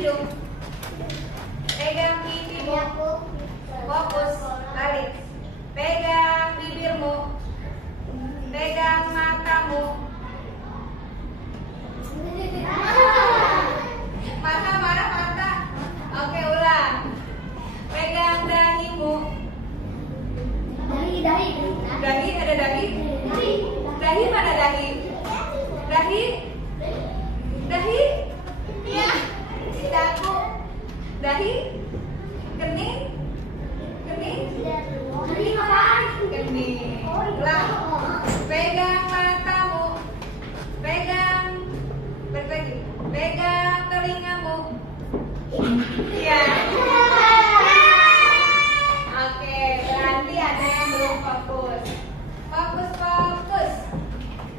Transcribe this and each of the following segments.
hidung. Pegang pipimu. Fokus. Balik. Pegang bibirmu. Pegang matamu. Mata mana mata? Oke, ulang. Pegang dahimu. Dahi ada dahi? Dahi mana dahi? Dahi? Dahi? Ya. Dagu. Dahi? Kening? Kening? Kening apaan? Kening. Ulang. Pegang matamu. Pegang. Berbagi. Pegang telingamu. Ya. Oke, berarti ada yang belum fokus. Fokus.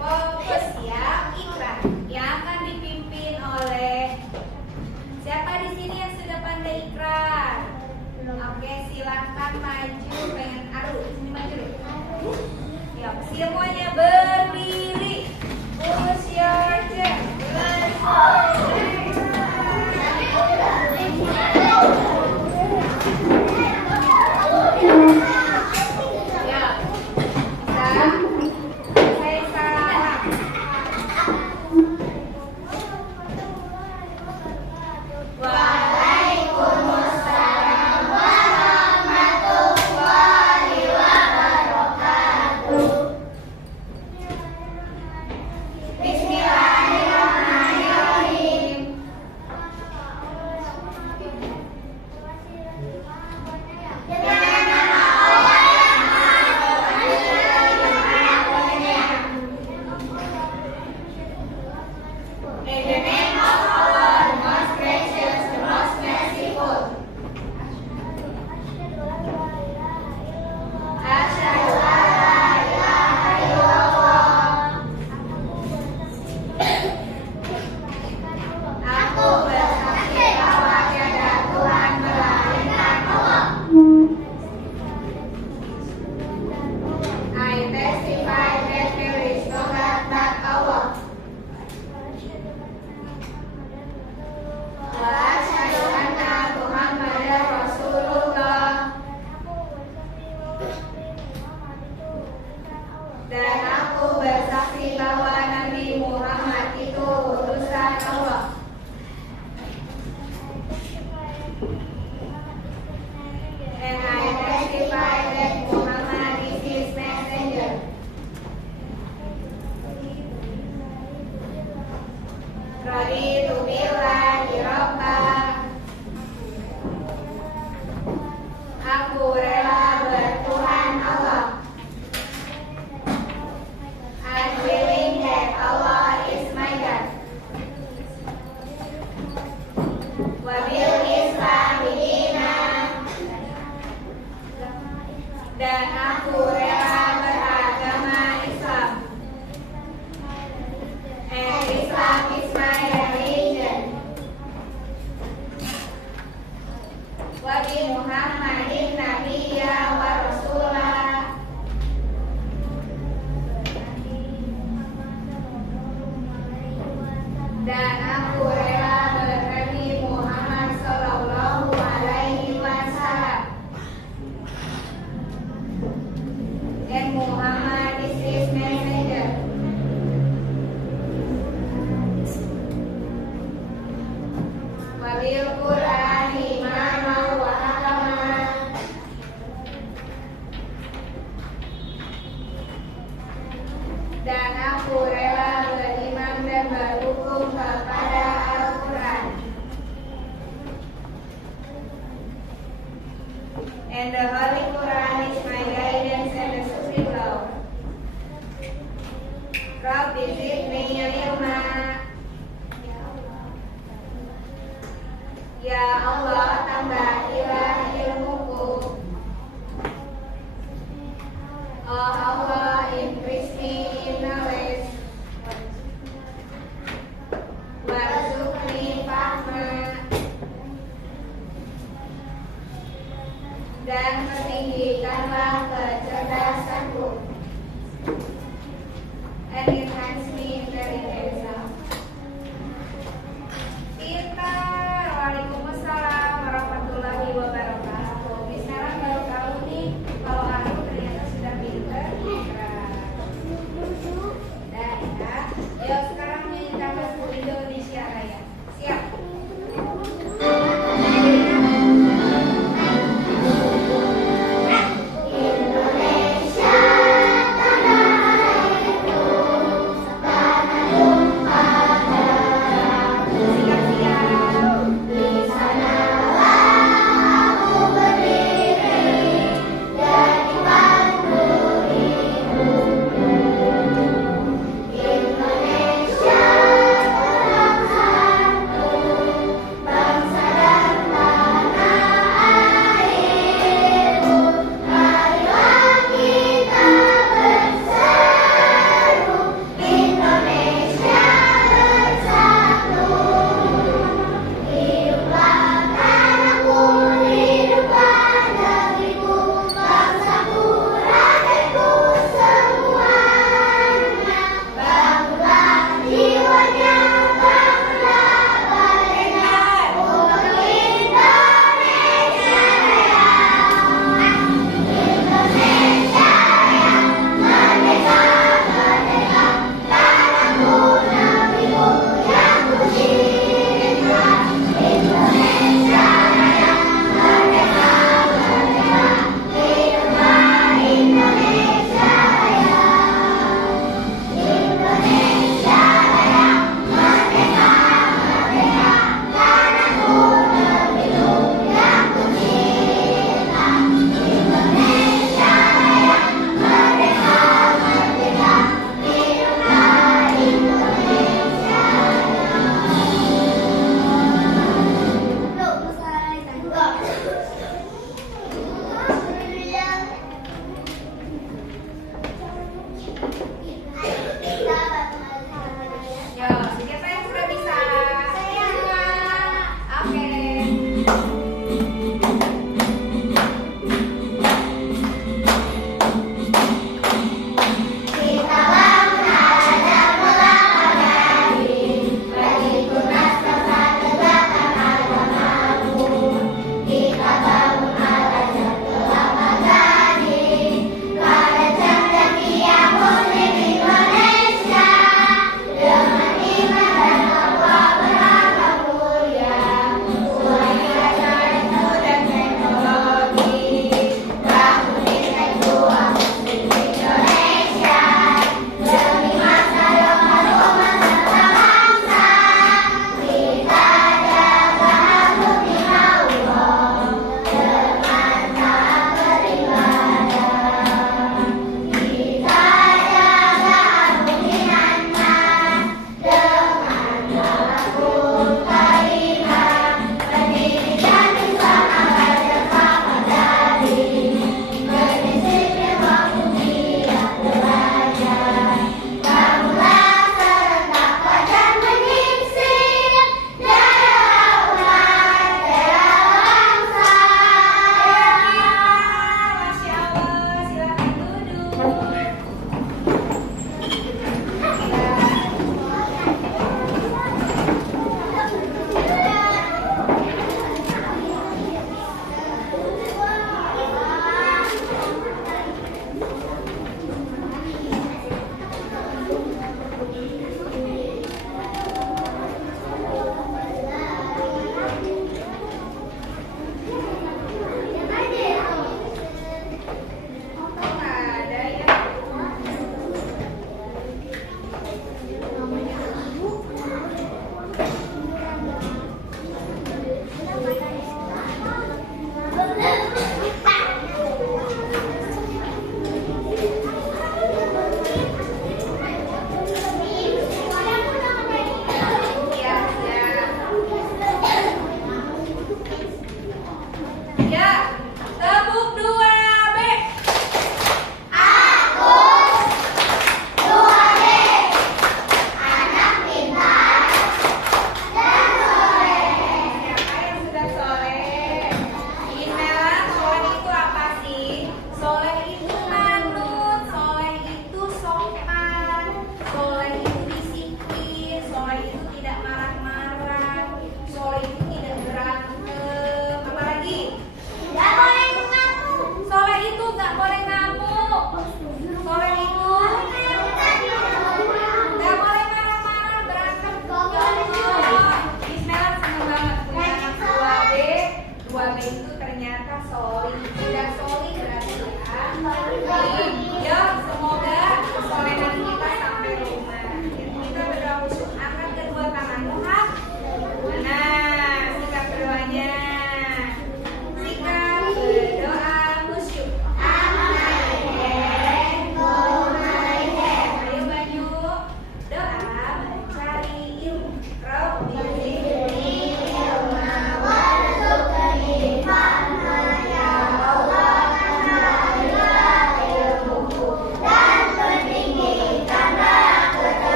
Fokus ya, Ikra. Yang akan dipimpin oleh siapa di sini yang sudah pandai ikrar? Oke, silakan maju dengan Aru. Sini maju dulu. Ya, semuanya berdiri. Push your chair. Dan aku bersaksi bahwa Nabi Muhammad itu utusan Allah. And I testify that Muhammad is his messenger. Raditu billahi rabba. Aku rela bertuhan Allah. I'm willing that Allah is my God. Wabil Islam dinan. Dan aku rela beragama Islam. And Islam is my religion. Wabi Muhammadin Nabiyya wa Rasulah. Dan aku rela bernabi Muhammad sallallahu alaihi wasallam. And Muhammad is his messenger. Wabil Quran imama wa hakama. Dan aku rela beriman dan berhukum kepada Al-Quran. And the Holy Quran is my guidance and the supreme law. Rabbi zidni ilma. Ya Allah, tambahilah ilmuku. Oh Allah, increase me in knowledge. Warzuqni fahma. Dan meninggikanlah kecerdasanku. And enhance me intelligence. Pintar,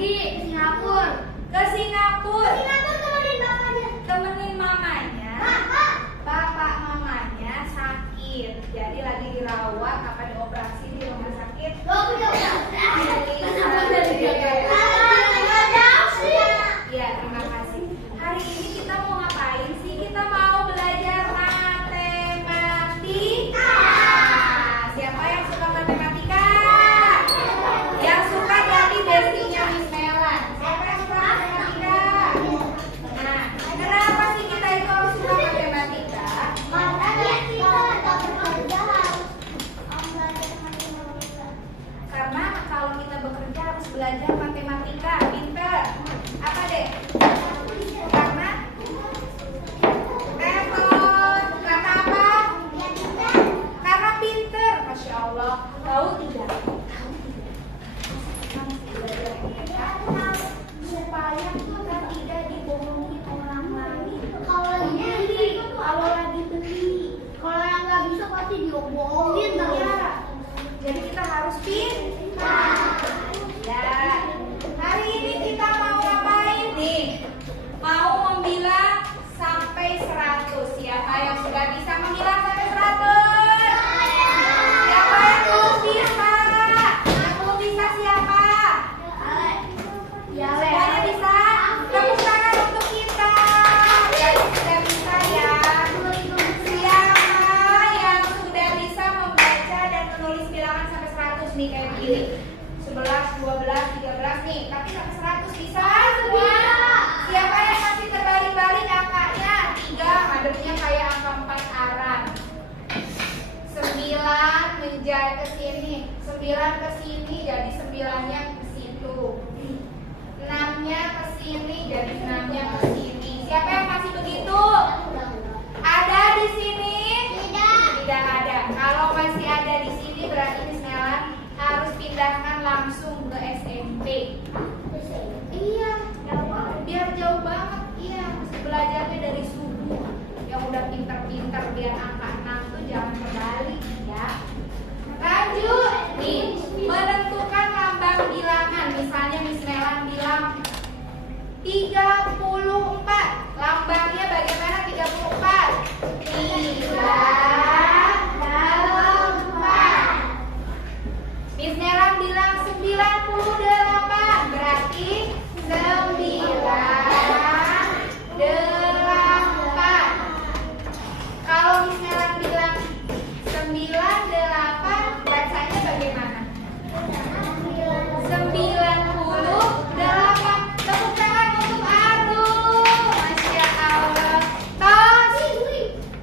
Pergi ke Singapura. Ke Singapura. Temenin bapaknya. Temenin mamanya. Bapak mamanya sakit. Jadi lagi dirawat apa dioperasi di rumah sakit. Ya, terima kasih. Hari ini kita mau ngapain sih? Kita mau belajar matematika. Siapa yang suka matematika? Yang suka jadi bestinya Miss Melan. Siapa yang suka matematika? Nah, kenapa sih kita itu harus suka matematika? Karena kalau kita bekerja harus belajar matematika. Pinter. Apa deh? Karena repot. Karena apa? Karena pinter. Masya Allah. Tahu tidak? Supaya kita tidak dibohongi orang lain. Kalau lagi beli, kalau yang nggak bisa pasti dibohongin tau. Ya. Jadi kita harus pintar. Ya. Hari ini kita mau ngapain nih? Mau membilang sampai 100. Siapa yang sudah bisa membilang sampai 100? Siapa yang belum bisa? Yang belum bisa siapa? Semuanya bisa? Tepuk tangan untuk kita. Yang sudah bisa ya. Siapa yang sudah bisa membaca dan menulis bilangan sampai 100 nih kayak begini? 11, 12, 13 nih. Tapi sampai 100 bisa? Siapa yang masih terbalik-balik angkanya? 3, madepnya kayak angka 4 arang. 9 menjadi ke sini. 9 ke sini jadi 9-nya ke situ. 6-nya ke sini jadi 6-nya ke sini. Siapa yang masih begitu? Ada di sini? Tidak ada. Kalau masih ada di sini berarti Miss Melan harus pindahkan langsung ke SMP. Iya, biar jauh banget. Iya, mesti belajarnya dari subuh. Yang udah pinter-pinter biar angka 6 tuh jangan kebalik ya. Lanjut nih, menentukan lambang bilangan. Misalnya Miss Melan bilang 34. Lambangnya bagaimana 34? 3 dalam 4. Miss Melan bilang 98. Berarti 98. Kalau Miss Melan bilang 98, bacanya bagaimana? 98. Tepuk tangan untuk Aru. Masya Allah. Tos.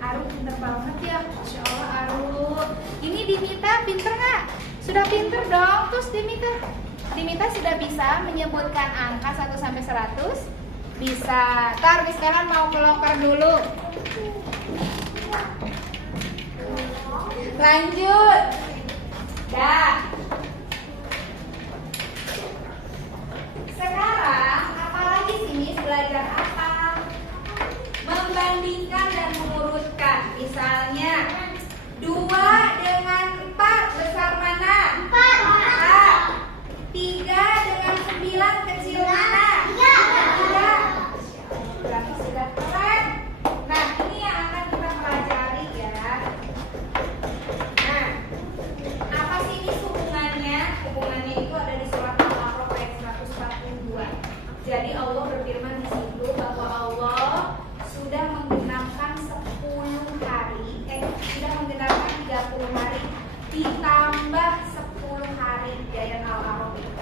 Aru pinter banget ya. Masya Allah Aru. Ini Dimita pinter nggak? Sudah pinter dong. Terus Dimita sudah bisa menyebutkan angka 1 sampai 100? Bisa. Ntar Miss Melan mau ke loker dulu. Lanjut. Dah. Sekarang apalagi sih Miss belajar apa? Membandingkan dan mengurutkan. Misalnya 2 dengan 4 besar mana? 3 dengan 9 kecil mana? 3. Berarti sudah keren. Nah, ini yang akan kita pelajari ya. Nah, apa sih ini hubungannya? Hubungannya itu ada di surat Al-A'raf ayat 142. Jadi Allah berfirman di situ bahwa Allah sudah menggenapkan 10 hari, sudah menggenapkan 30 hari ditambah 10 hari di ayat Al-A'raf itu.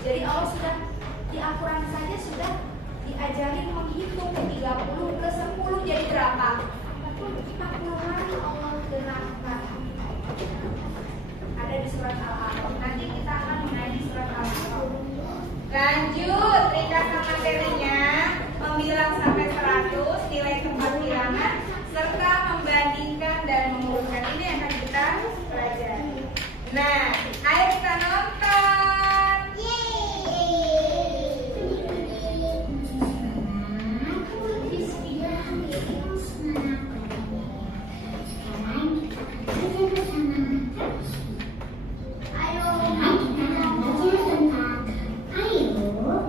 Jadi Allah sudah di Al-Quran saja sudah diajarin menghitung 30 ke 10 jadi berapa? 40 hari Allah genapkan. Ada di surat Al-A'raf. Nanti kita akan mengaji surat Al-A'raf. Lanjut, ringkasan materinya membilang sampai 100, nilai tempat bilangan, serta membandingkan dan mengurutkan. Ini yang akan kita pelajari. Nah, ayo kita nonton. Ayo.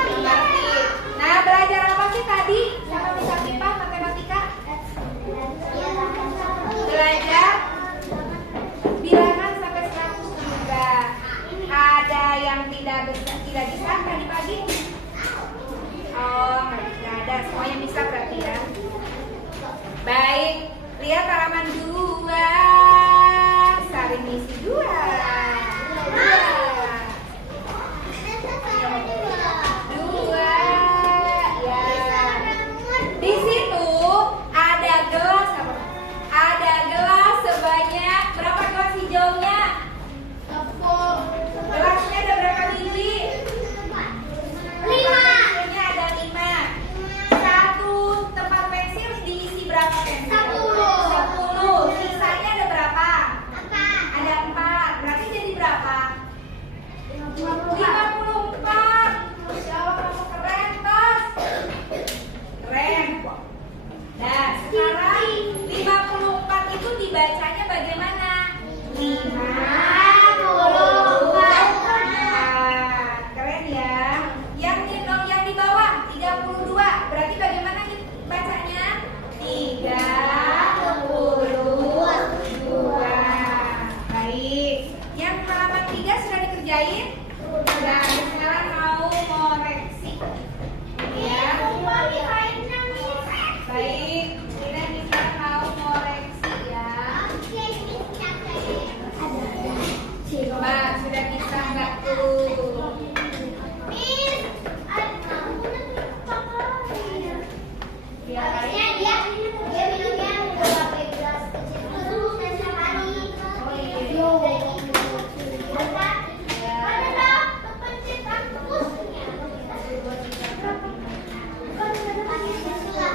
Mengerti. Nah, belajar apa sih tadi? Sama Miss Afifah matematika? Belajar bilangan sampai 100 juga. Ada yang tidak bisa tadi pagi? Oh, nggak ada. Semuanya bisa berarti ya. Baik, lihat halaman 2. Saling isi 2. Di situ ada gelas apa? Ada gelas sebanyak berapa gelas hijaunya? Gelasnya ada berapa biji? 5. Pensilnya ada 5. Satu tempat pensil diisi berapa pensil? 10. Sisanya ada berapa? Ada 4. Berarti jadi berapa? 54. Masya Allah, kamu keren, Tos. Keren. Nah, sekarang 54 itu dibacanya bagaimana? 54. Nah, keren ya. Yang di bawah 32. Berarti bagaimana bacanya? 32. Baik. Yang halaman 3 sudah dikerjain? Sudah. Sekarang mau koreksi. Ya. Baik. Kita sekarang mau koreksi ya. Coba sudah bisa nggak tuh?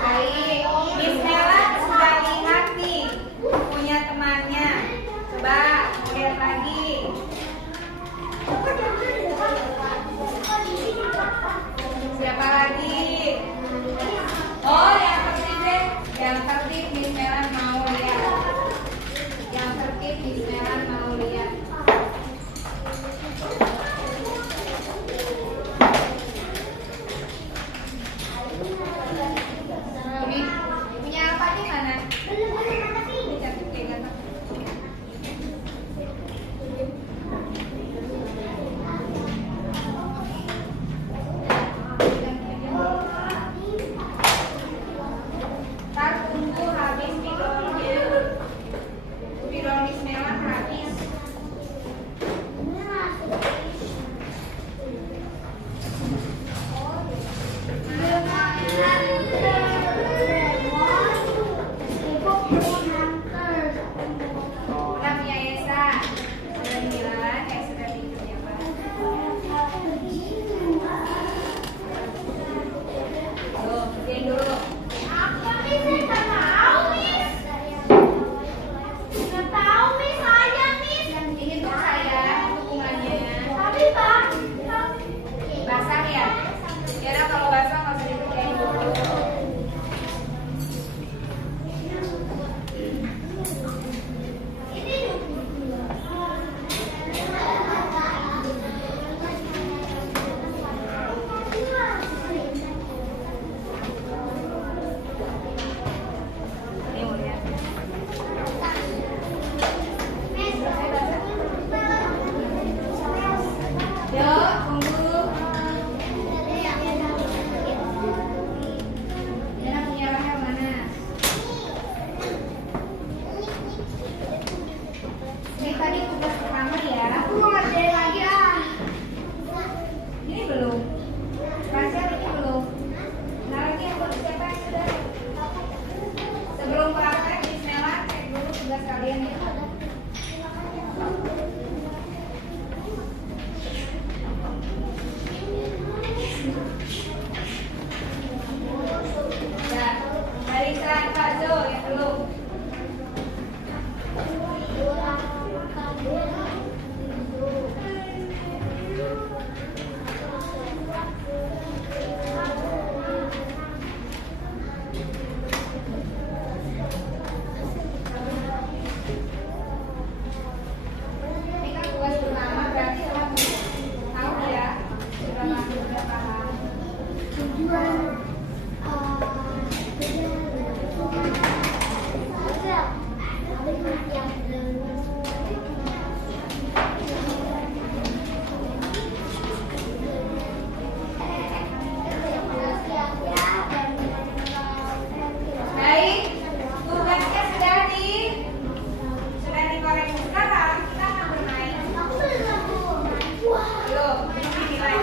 Baik, Miss Nela sudah lihat nih punya temannya. Coba lihat lagi. Siapa lagi? Oh, yang tertib deh. Yang tertib Miss Nela mau lihat. Yang tertib Miss Nela mau lihat. Ini punya apa nih mana? Ini cantik kayak ganteng. Ntar tunggu habis spidolnya. Spidol Miss Nela habis. Udah punya Esa. Sudah dibilang, sudah dikerjakan. Tuh, kerjain dulu. Ini tuh sayang hubungannya. Basah ya? Ya udah, kalau basah nggak usah dikerjain dulu. Ini mau lihat. Yuk, tunggu. Baik, tugasnya sudah dikoreksi. Sekarang kita akan bermain. Belum, ini nilai.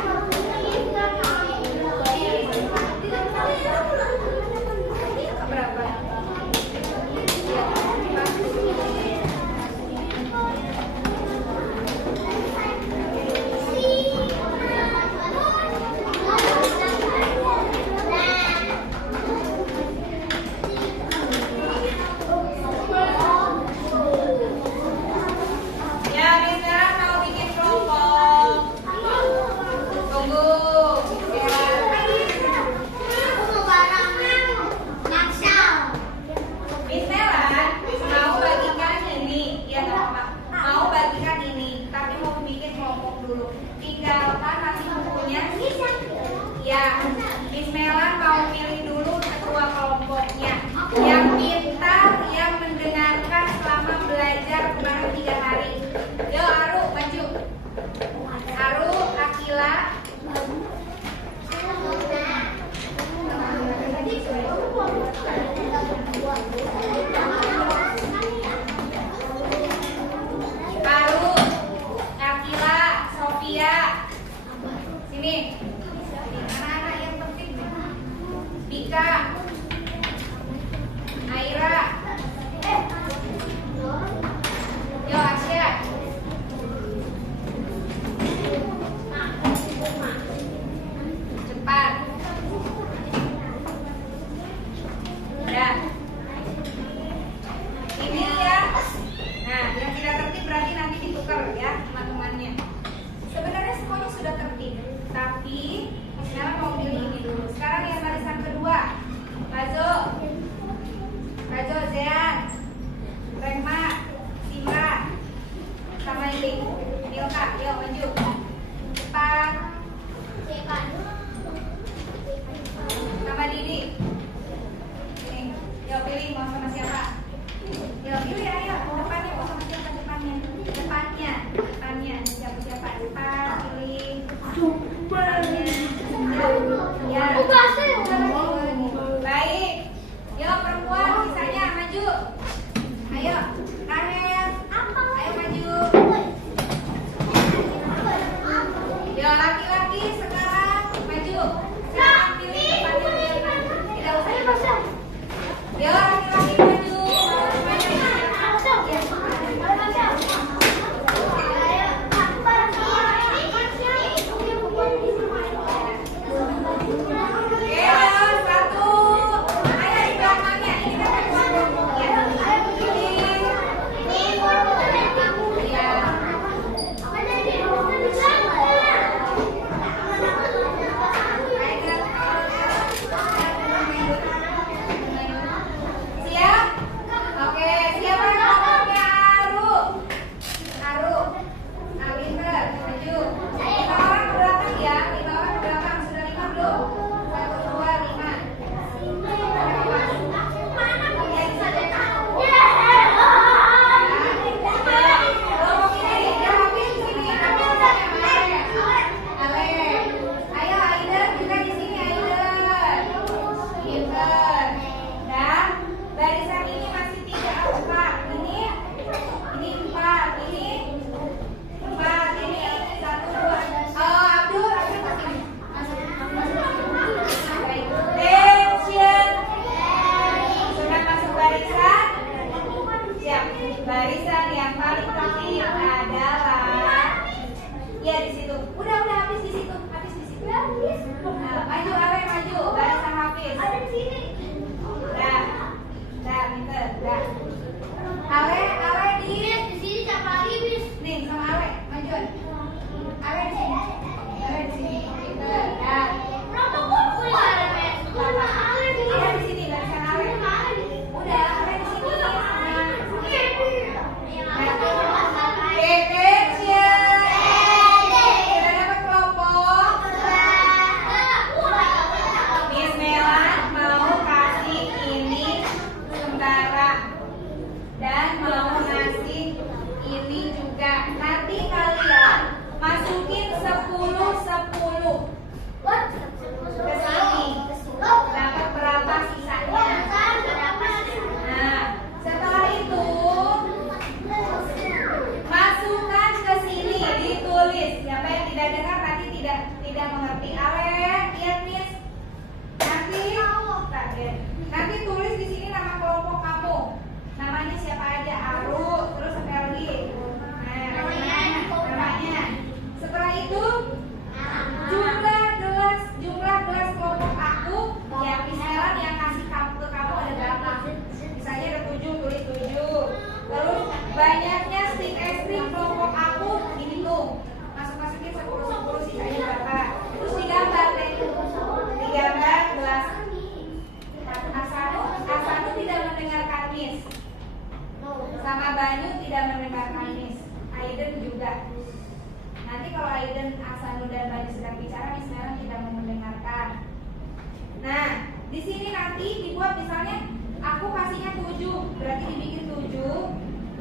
nanti dibuat misalnya aku kasihnya 7, berarti dibikin 7,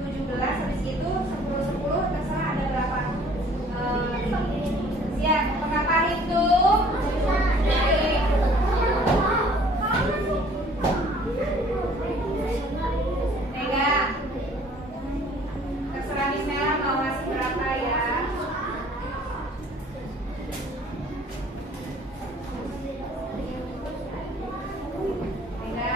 17, habis itu 10, 10, terserah ada berapa. Siap, kenapa hitung? Baik. Mega, terserah Miss Mela mau ngasih berapa ya. Mega.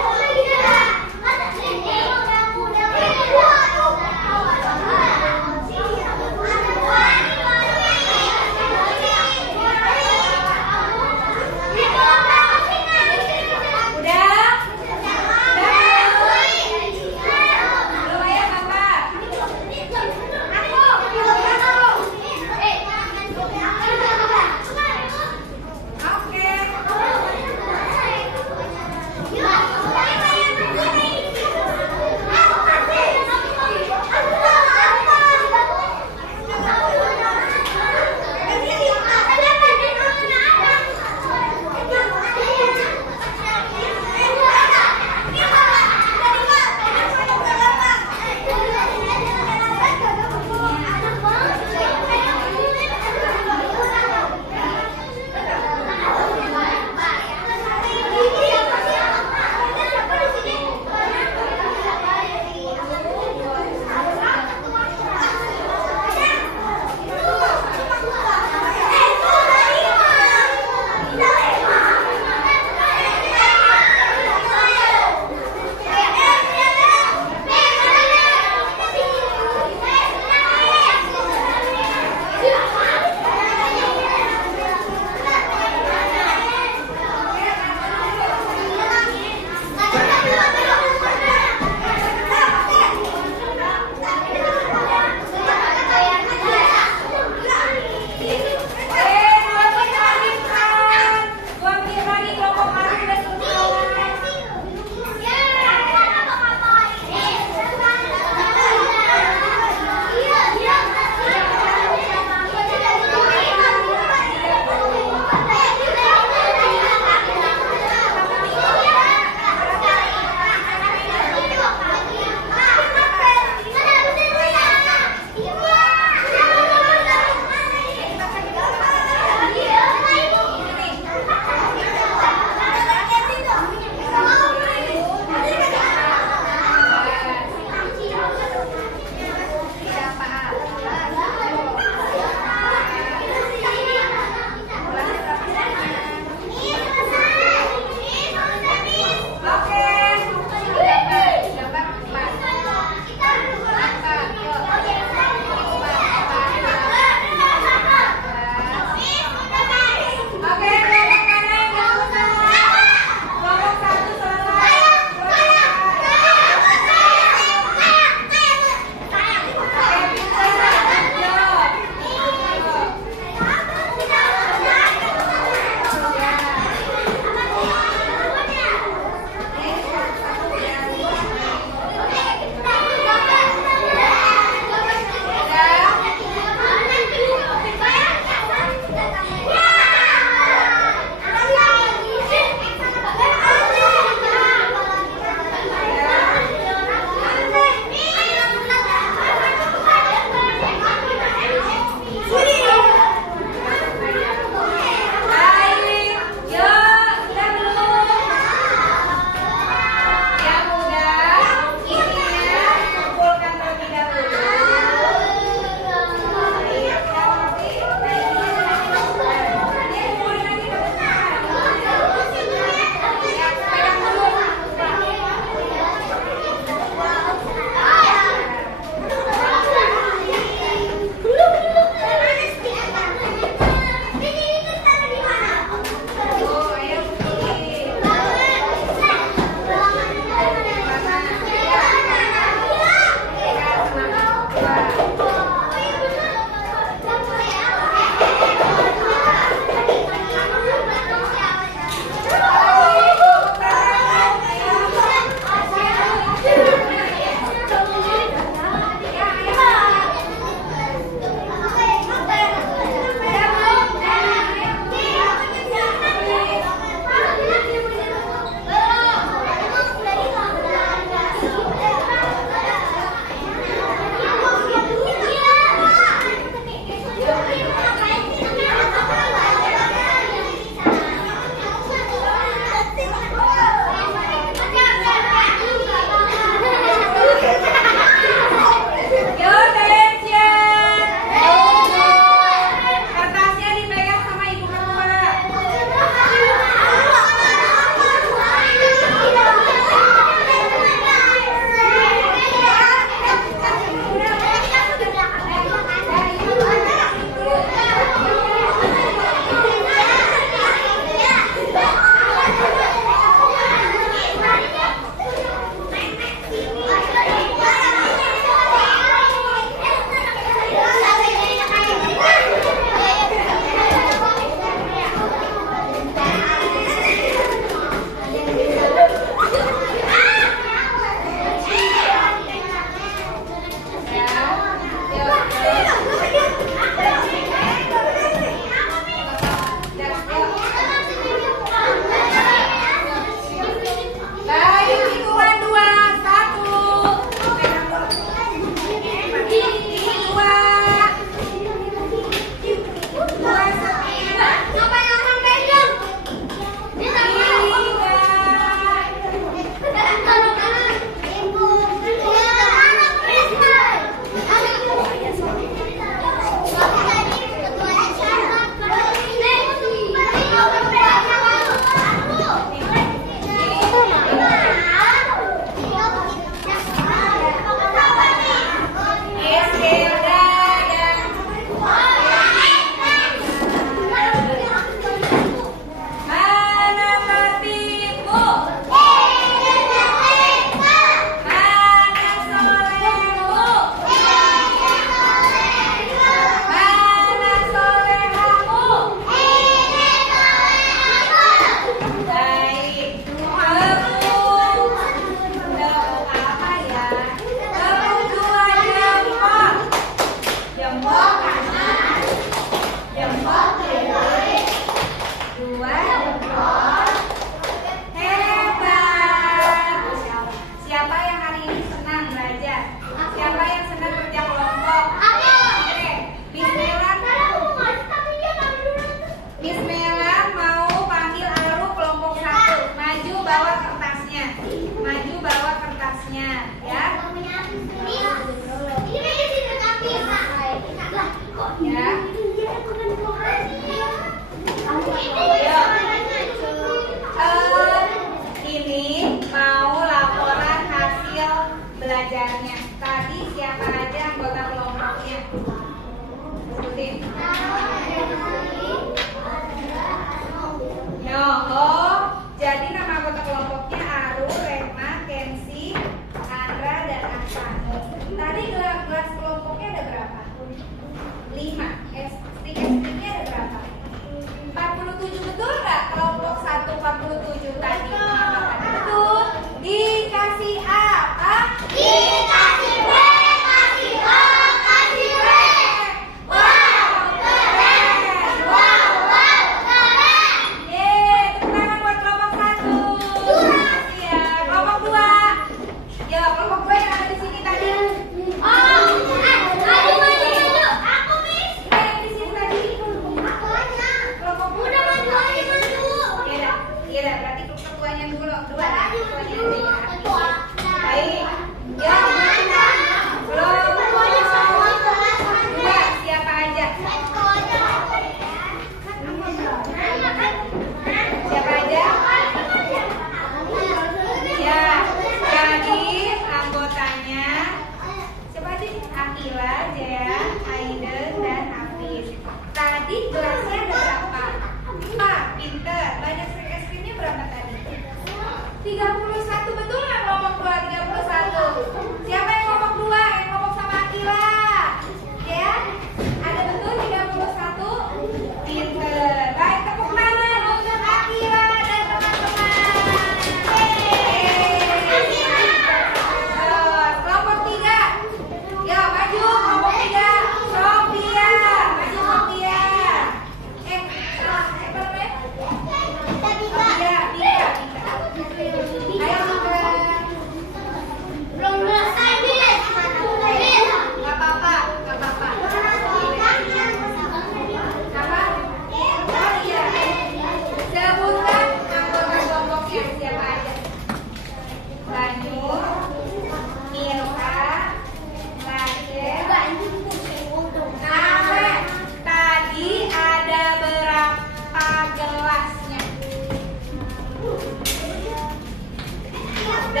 8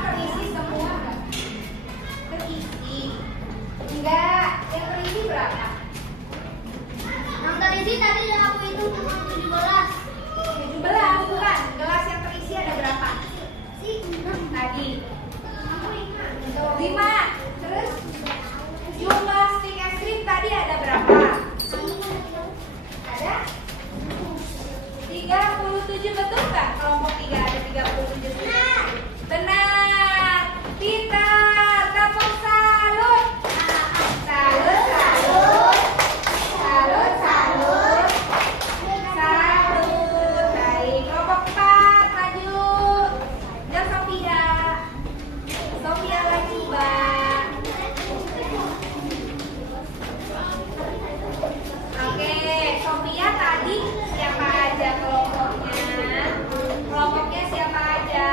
terisi semua nggak? Terisi. Enggak, yang terisi berapa? Yang terisi tadi yang aku hitung cuma 17. 17 bukan. Gelas yang terisi ada berapa? Tadi. 5. Terus jumlah stik es krim tadi ada berapa? Ada 37, betul nggak? Kelompok 3 ada 37 stik. Benar. Pintar. Tepuk salut. Salut, salut. Salut, salut. Salut. Baik. Kelompok 4 maju. Dan Sophia. Sophia lagi, Mbak. Oke, Sophia tadi siapa aja kelompoknya? Kelompoknya siapa aja?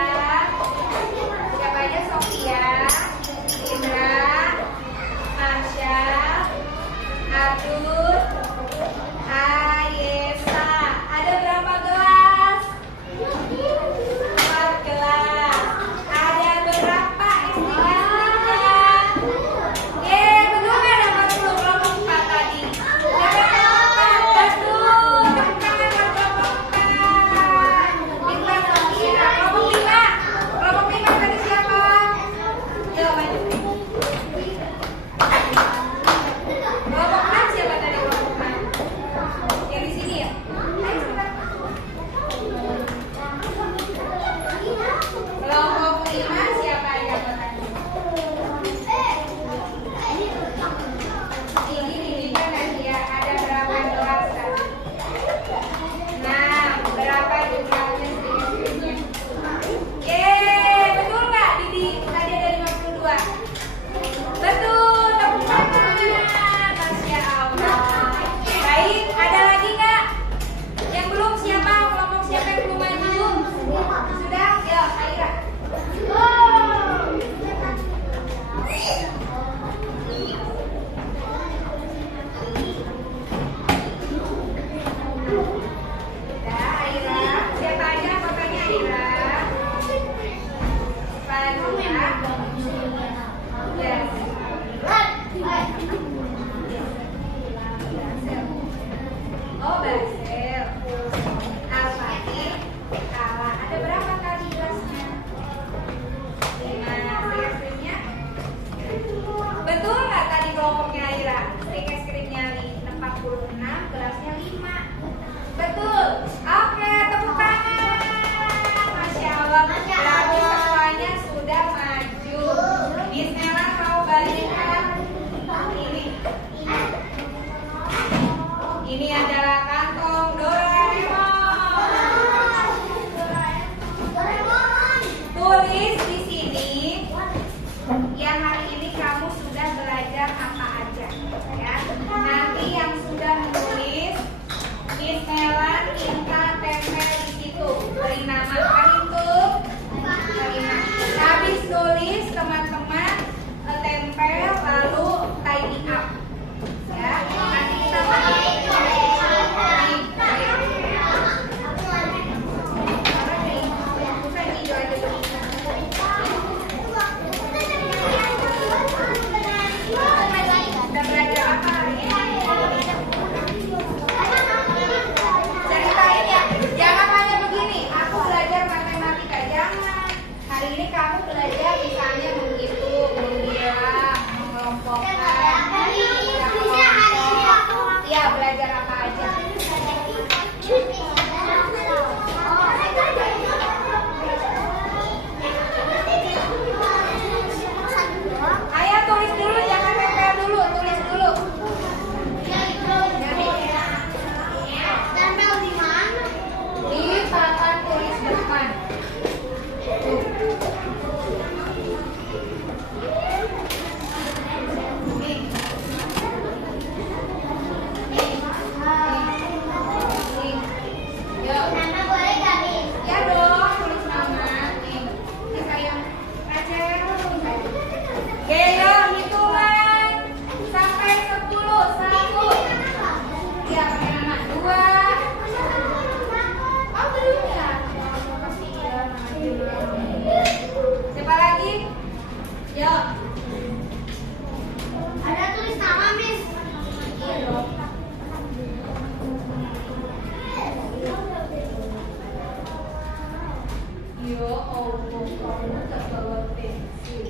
Ya Allah, kamu tak bawa pensil.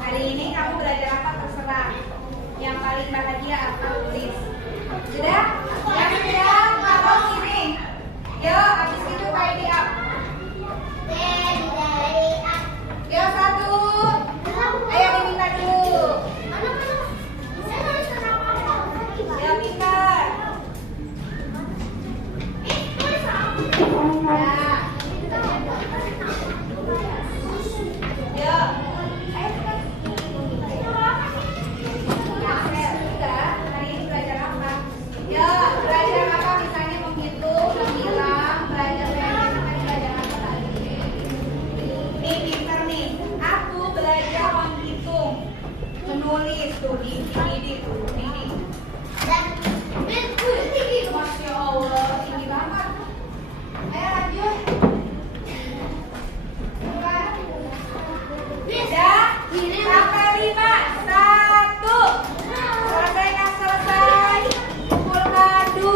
Hari ini kamu belajar apa terserah. Yang paling bahagia apa tulis. Sudah? Yang sudah taruh sini. Yo, habis itu tidy up. Yo, satu. Ayo diminta dulu. Yo, pintar. Ya. Yo. Belajar apa? Misalnya menghitung, menghilang, belajar apa tadi? Nih pinter nih. Aku belajar menghitung, menulis tuh di tuh. Masya Allah, tinggi banget. Ayo lanjut. Udah, sampai 5. 1. Selesai nggak selesai? Kumpulkan 2.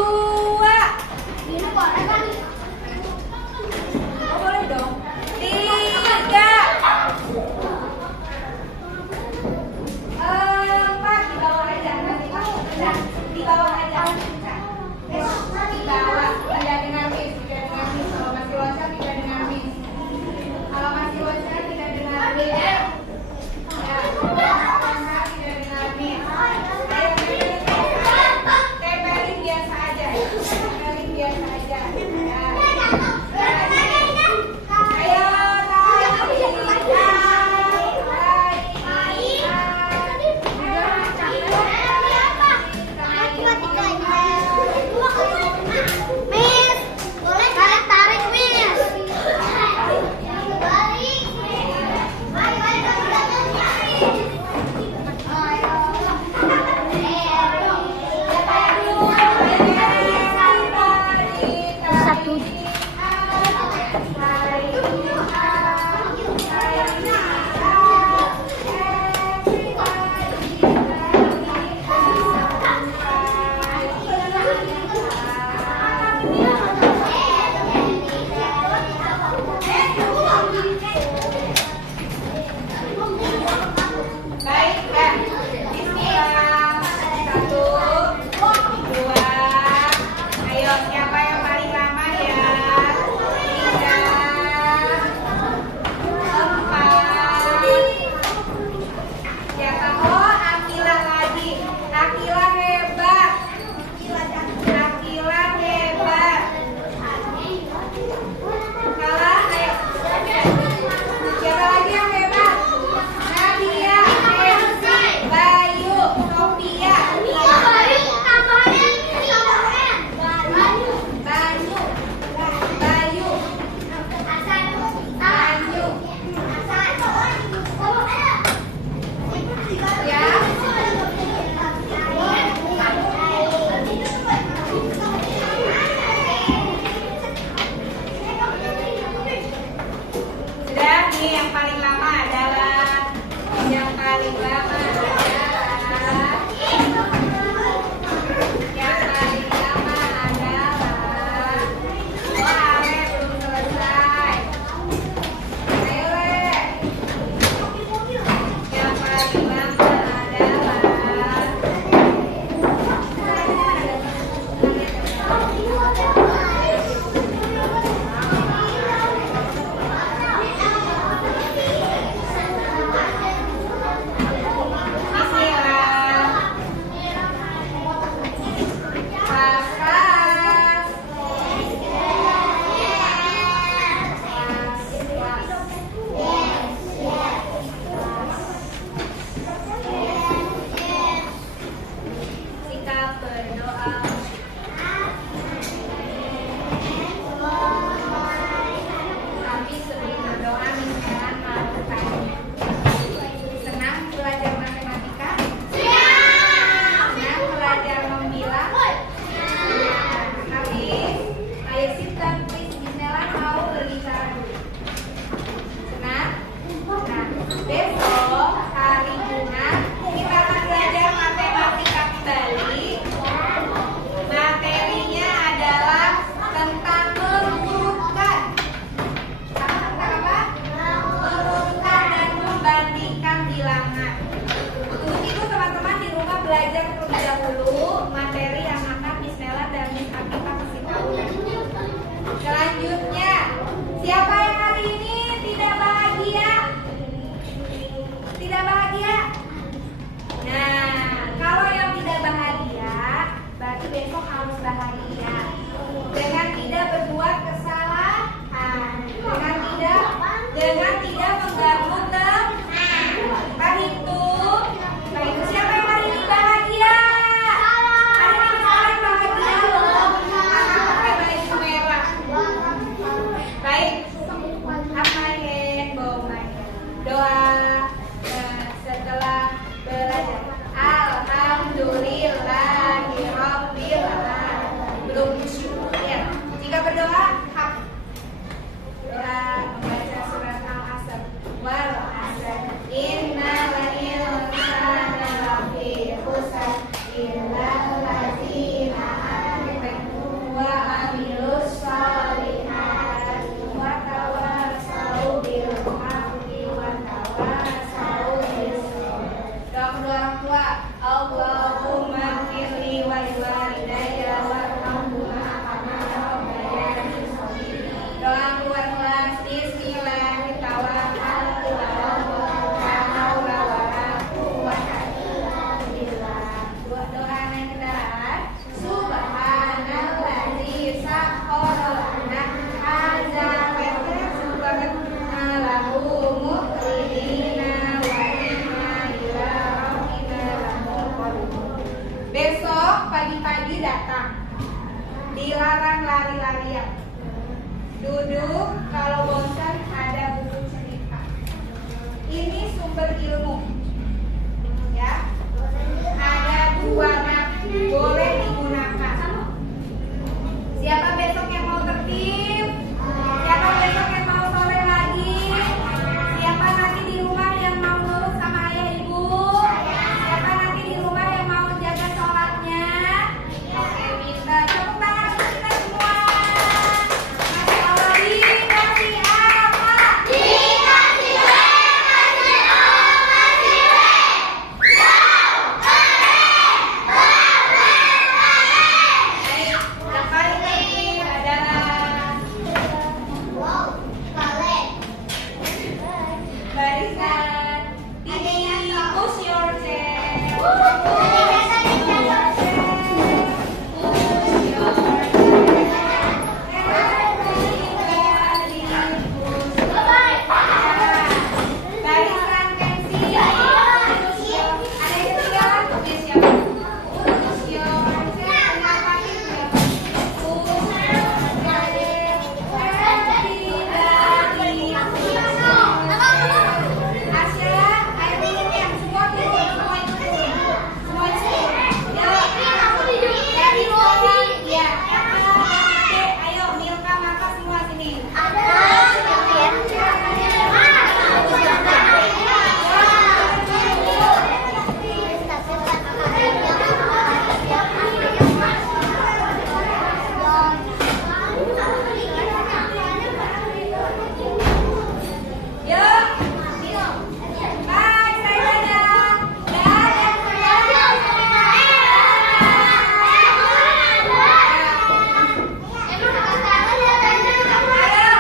Oh, boleh dong. 3. 4. Di bawah aja nanti Pak. Udah, di bawah aja. Di bawah. Tidak dengan miss, tidak dengan miss. Kalau masih loncat tidak dengan miss. Kalau masih loncat tidak dengan miss. Ya, loncat tidak dengan miss. Tempelin biasa aja. Tempelin biasa aja. Ya. Ayo, yang paling lama adalah yang paling lama